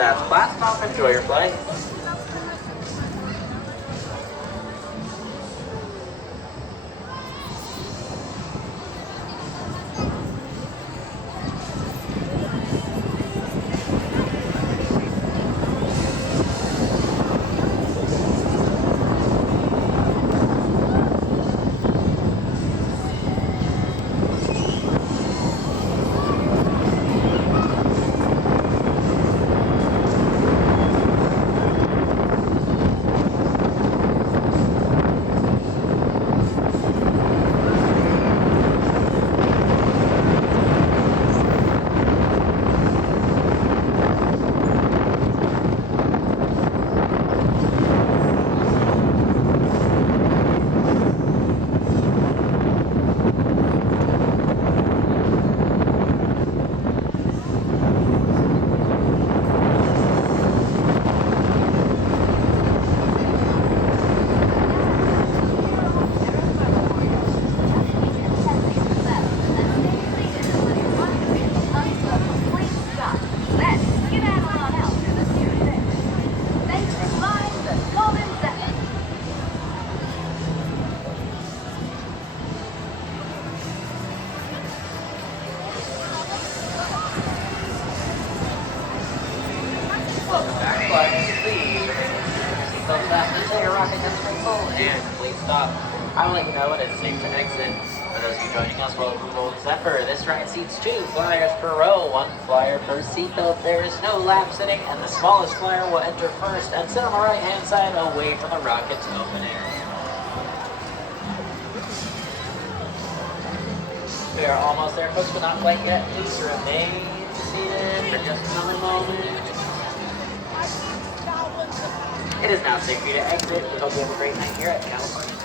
That's blast off. Enjoy your flight. Welcome back, flyers. Please remain seatbelt fastened until your rocket has been full and please stop. I will let you know when it's safe to exit. For those of you joining us, welcome aboard Zephyr. This ride seats 2 flyers per row, 1 flyer per seatbelt. There is no lap sitting, and the smallest flyer will enter first and sit on the right-hand side away from the rocket's open area. We are almost there, folks, but not quite yet. Please remain seated for just another moment. It is now safe for you to exit. We hope you have a great night here at California.